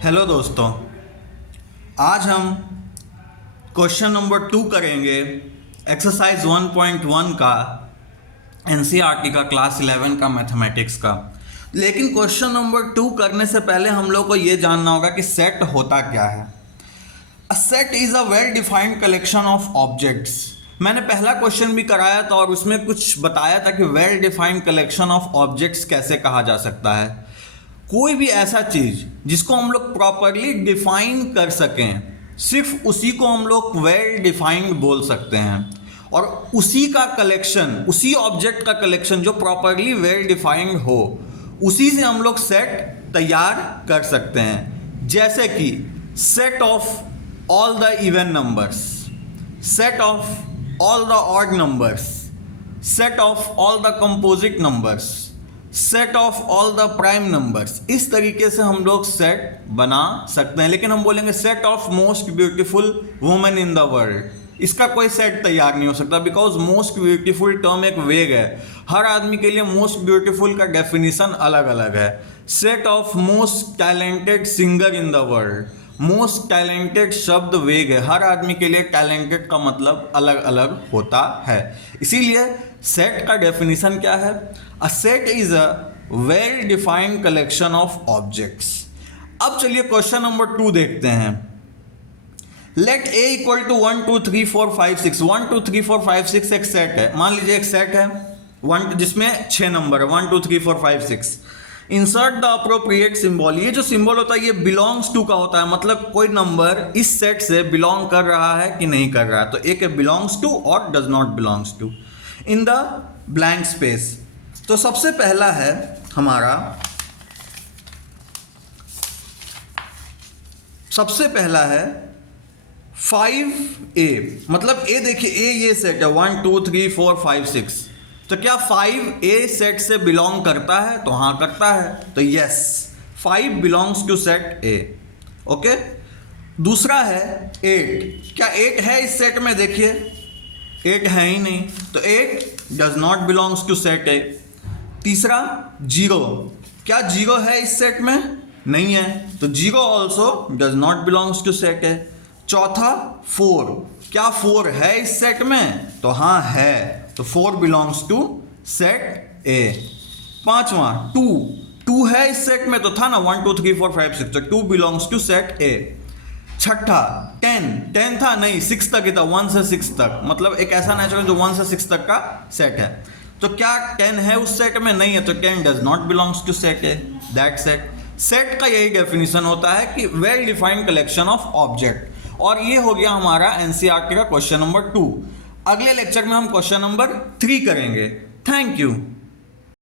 Hello दोस्तों, आज हम क्वेश्चन नंबर 2 करेंगे एक्सरसाइज 1.1 का एनसीईआरटी का क्लास 11 का मैथमेटिक्स का। लेकिन क्वेश्चन नंबर 2 करने से पहले हम लोग को ये जानना होगा कि सेट होता क्या है। A set is a well defined collection of objects. मैंने पहला क्वेश्चन भी कराया था और उसमें कुछ बताया था कि well defined collection of objects कैसे कहा जा सकता है। कोई भी ऐसा चीज़ जिसको हम लोग प्रॉपरली डिफाइन कर सकें, सिर्फ उसी को हम लोग वेल डिफाइंड बोल सकते हैं। और उसी का कलेक्शन, उसी ऑब्जेक्ट का कलेक्शन जो प्रॉपरली वेल डिफाइंड हो, उसी से हम लोग सेट तैयार कर सकते हैं। जैसे कि set of all the even numbers, set of all the odd numbers, set of all the composite numbers, set of all the prime numbers. इस तरीके से हम लोग सेट बना सकते हैं। लेकिन हम बोलेंगे set of most beautiful women in the world, इसका कोई सेट तैयार नहीं हो सकता, बिकॉज मोस्ट ब्यूटीफुल टर्म एक वेग है। हर आदमी के लिए मोस्ट ब्यूटीफुल का डेफिनेशन अलग अलग है। Set of most talented singer in the world, most talented शब्द वेग है। हर आदमी के लिए टैलेंटेड का मतलब अलग अलग होता है। इसीलिए सेट का डेफिनेशन क्या है? A set is a well defined collection of objects. अब चलिए क्वेश्चन नंबर 2 देखते हैं। Late A equal to 1 2 3 4 5 6। 1 2 3 4 5 6 एक सेट है। मान लीजिए एक सेट है 1 जिसमें 6 नंबर है, 1 2 3 4 5 6। Insert the appropriate symbol. ये जो सिंबल होता है ये बिलोंग्स टू का होता है, मतलब कोई नंबर इस सेट से बिलोंग कर रहा है कि नहीं कर रहा है। तो एक है बिलोंग्स टू और does not belongs to. In the blank space, तो सबसे पहला है हमारा, सबसे पहला है 5A। मतलब ए देखिए, ए ये सेट है 1 2 3 4 5 6। तो क्या 5A सेट से बिलोंग करता है? तो हाँ करता है। तो yes, 5 belongs to set A. Okay. दूसरा है 8। क्या 8 है इस सेट में? देखिए 8 है ही नहीं, तो 8 does not belongs to set A. तीसरा 0। क्या 0 है इस सेट में? नहीं है, तो 0 also does not belongs to set A. चौथा 4। क्या 4 है इस सेट में? तो हाँ है, तो 4 बिलोंग्स टू सेट ए। पांचवा 2 है इस सेट में, तो था ना 1 2 3 4 5 6, तो 2 बिलोंग्स टू सेट ए। छठा 10 था नहीं, 6 तक ही था, 1 से 6 तक, मतलब एक ऐसा नेचुरल जो 1 से 6 तक का सेट है। तो क्या 10 है उस सेट में? नहीं है, तो 10 does not belongs to set A. That set. Set का यही डेफिनेशन होता है कि well defined collection of object. और ये हो गया हमारा एनसीईआरटी का क्वेश्चन नंबर 2। अगले लेक्चर में हम क्वेश्चन नंबर 3 करेंगे। Thank you.